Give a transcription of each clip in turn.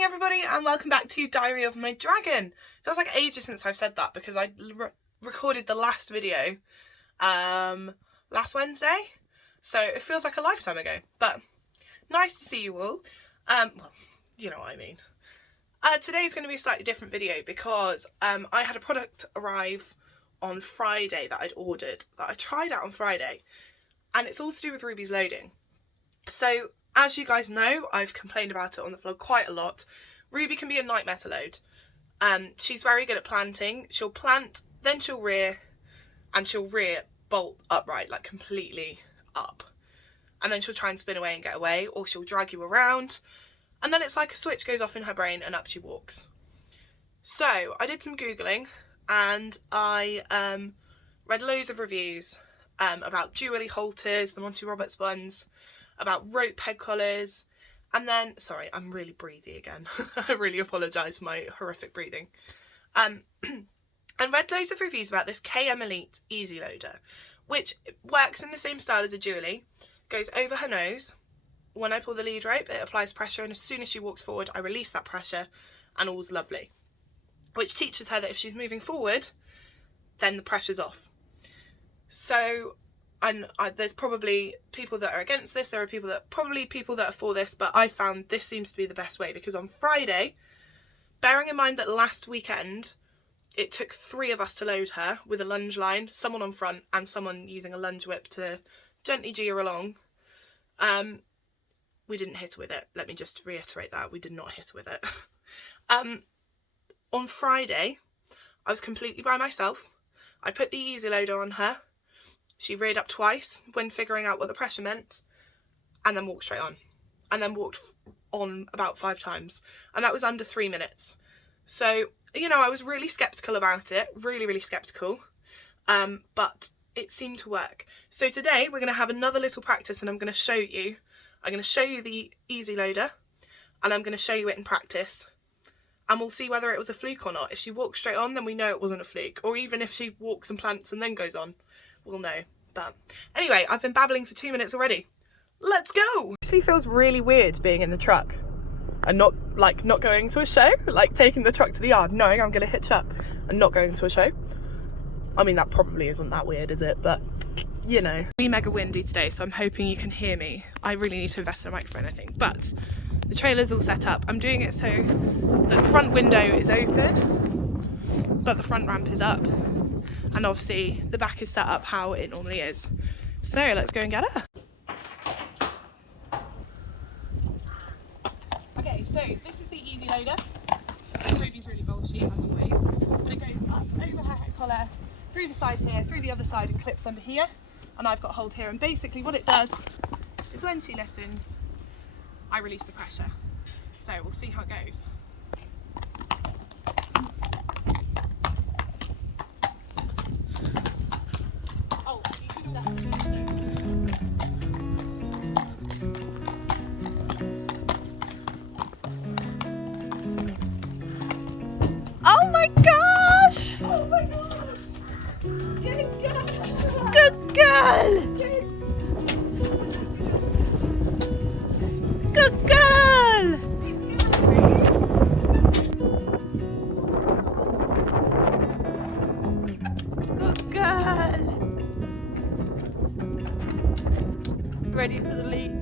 morning everybody and welcome back to Diary of My Dragon. Feels like ages since I've said that because I recorded the last video last Wednesday, so it feels like a lifetime ago, but nice to see you all. Well, you know what I mean. Today's going to be a slightly different video because I had a product arrive on Friday that I'd ordered, that I tried out on Friday, and it's all to do with Ruby's loading. So as you guys know, I've complained about it on the vlog quite a lot. Ruby can be a nightmare to load. She's very good at planting. She'll plant, then she'll rear, and she'll rear bolt upright, like completely up. And then she'll try and spin away and get away, or she'll drag you around. And then it's like a switch goes off in her brain and up she walks. So I did some Googling and I read loads of reviews about jewellery halters, the Monty Roberts ones, about rope peg collars, and then, sorry, I'm really breathy again. I really apologise for my horrific breathing. And read loads of reviews about this KM Elite Ezyloader, which works in the same style as a jewellery, goes over her nose. When I pull the lead rope, it applies pressure, and as soon as she walks forward, I release that pressure, and all's lovely. Which teaches her that if she's moving forward, then the pressure's off. So, there's probably people that are against this, there are people that are for this, but I found this seems to be the best way, because on Friday, bearing in mind that last weekend it took 3 of us to load her with a lunge line, someone on front and someone using a lunge whip to gently G her along, we didn't hit her with it. Let me just reiterate that, we did not hit her with it. On Friday I was completely by myself. I put the Ezyloader on her. She reared up twice when figuring out what the pressure meant, and then walked straight on, and then walked on about 5 times, and that was under 3 minutes. So, you know, I was really sceptical about it, really sceptical, but it seemed to work. So today we're going to have another little practice, and I'm going to show you the Ezyloader, and I'm going to show you it in practice, and we'll see whether it was a fluke or not. If she walks straight on, then we know it wasn't a fluke, or even if she walks and plants and then goes on, we'll know. But anyway, I've been babbling for 2 minutes already. Let's go! It actually feels really weird being in the truck and not going to a show, like taking the truck to the yard, knowing I'm going to hitch up and not going to a show. I mean, that probably isn't that weird, is it? But, you know. It's mega windy today, so I'm hoping you can hear me. I really need to invest in a microphone, I think. But the trailer's all set up. I'm doing it so that the front window is open, but the front ramp is up. And obviously the back is set up how it normally is. So let's go and get her. Okay, so this is the Ezyloader. Ruby's really bolshy as always, but it goes up over her head collar, through the side here, through the other side, and clips under here. And I've got hold here, and basically what it does is when she listens, I release the pressure. So we'll see how it goes. Oh my gosh! Oh my gosh! Good girl! Good girl! Good girl! Good girl! Ready for the leap?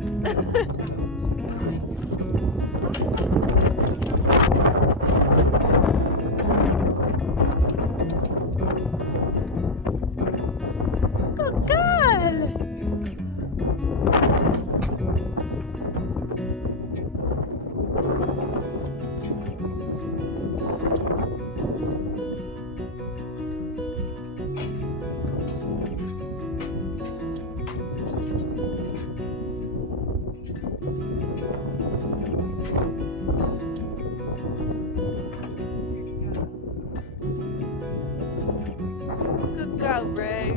Good girl, Ray.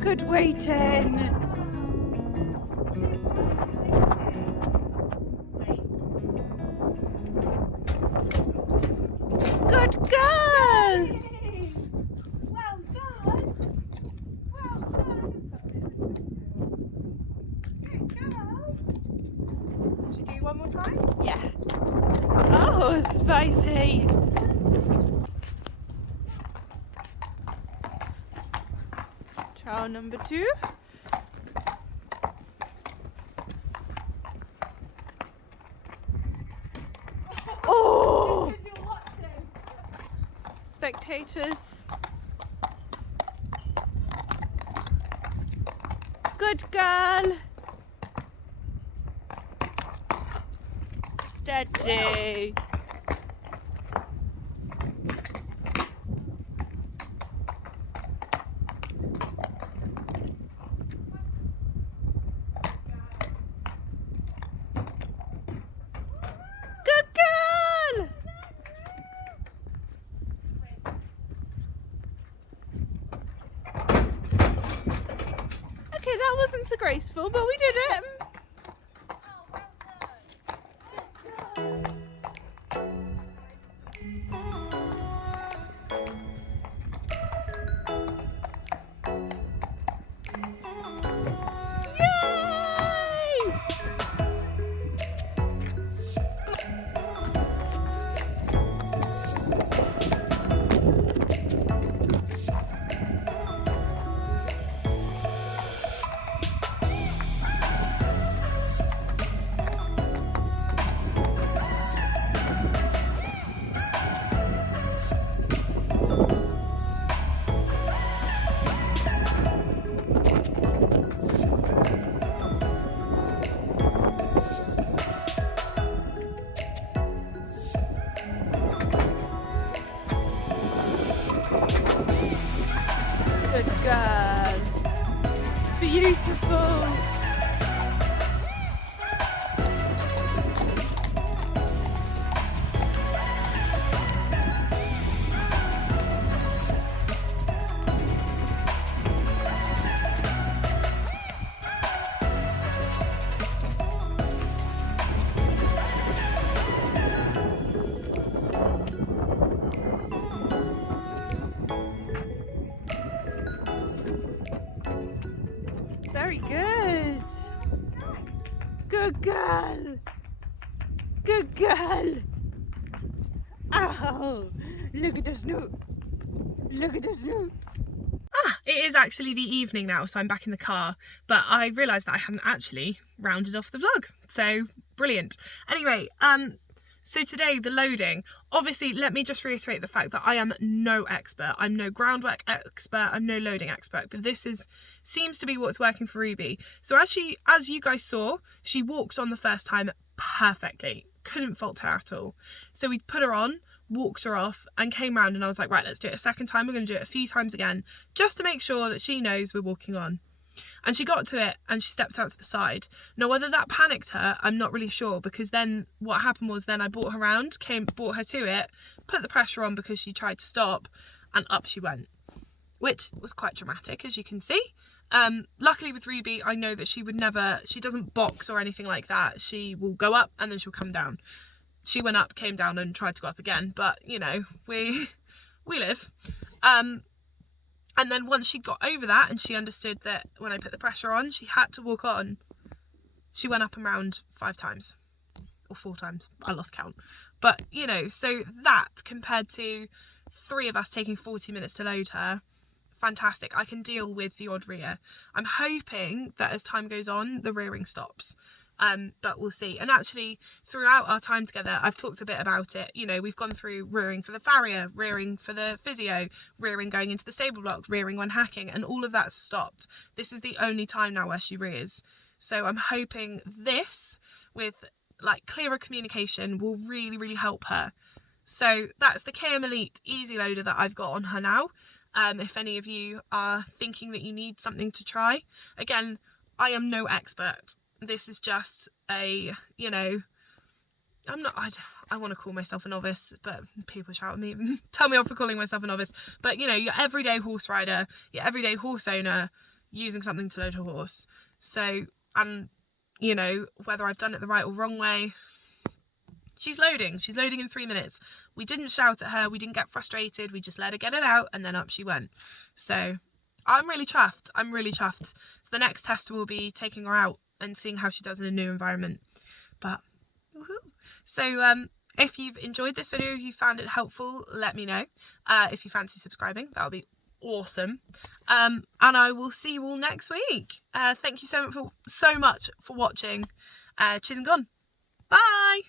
Good waiting. Good girl. Well done. Well done. Good girl. one more time? Yeah. Oh, spicy. Trial number 2. Oh! Because you're watching. Spectators. Good girl. Steady. Good girl. Okay, that wasn't so graceful, but we did it. Yay! Good girl. Beautiful. Very good. Good girl. Good girl. Oh, look at the snoot. Look at the snoot. It is actually the evening now, so I'm back in the car, but I realised that I hadn't actually rounded off the vlog, so brilliant. Anyway, so today, the loading, obviously, let me just reiterate the fact that I am no expert. I'm no groundwork expert, I'm no loading expert, but this seems to be what's working for Ruby. So as you guys saw, she walked on the first time perfectly. Couldn't fault her at all. So we put her on, walked her off, and came round, and I was like, right, let's do it a second time. We're going to do it a few times again, just to make sure that she knows we're walking on. And she got to it and she stepped out to the side. Now, whether that panicked her, I'm not really sure, because then what happened was then I brought her around, brought her to it, put the pressure on because she tried to stop, and up she went, which was quite dramatic, as you can see. Luckily with Ruby, I know that she doesn't box or anything like that. She will go up and then she'll come down. She went up, came down, and tried to go up again, but you know, we live. And then once she got over that and she understood that when I put the pressure on, she had to walk on, she went up and round 5 times or 4 times. I lost count. But, you know, so that compared to 3 of us taking 40 minutes to load her, fantastic. I can deal with the odd rear. I'm hoping that as time goes on, the rearing stops. But we'll see. And actually, throughout our time together, I've talked a bit about it. You know, we've gone through rearing for the farrier, rearing for the physio, rearing going into the stable block, rearing when hacking, and all of that stopped. This is the only time now where she rears. So I'm hoping this, with like clearer communication, will really, really help her. So that's the KM Elite Ezyloader that I've got on her now. If any of you are thinking that you need something to try, again, I am no expert. This is just a, you know, I want to call myself a novice, but people shout at me and tell me off for calling myself a novice. But, you know, your everyday horse rider, your everyday horse owner using something to load her horse. So, and, you know, whether I've done it the right or wrong way, she's loading in 3 minutes. We didn't shout at her, we didn't get frustrated, we just let her get it out, and then up she went. So I'm really chuffed. So the next test will be taking her out and seeing how she does in a new environment. But So if you've enjoyed this video, if you found it helpful, let me know. If you fancy subscribing, that would be awesome. And I will see you all next week. Thank you so much for watching. Cheers and gone. Bye.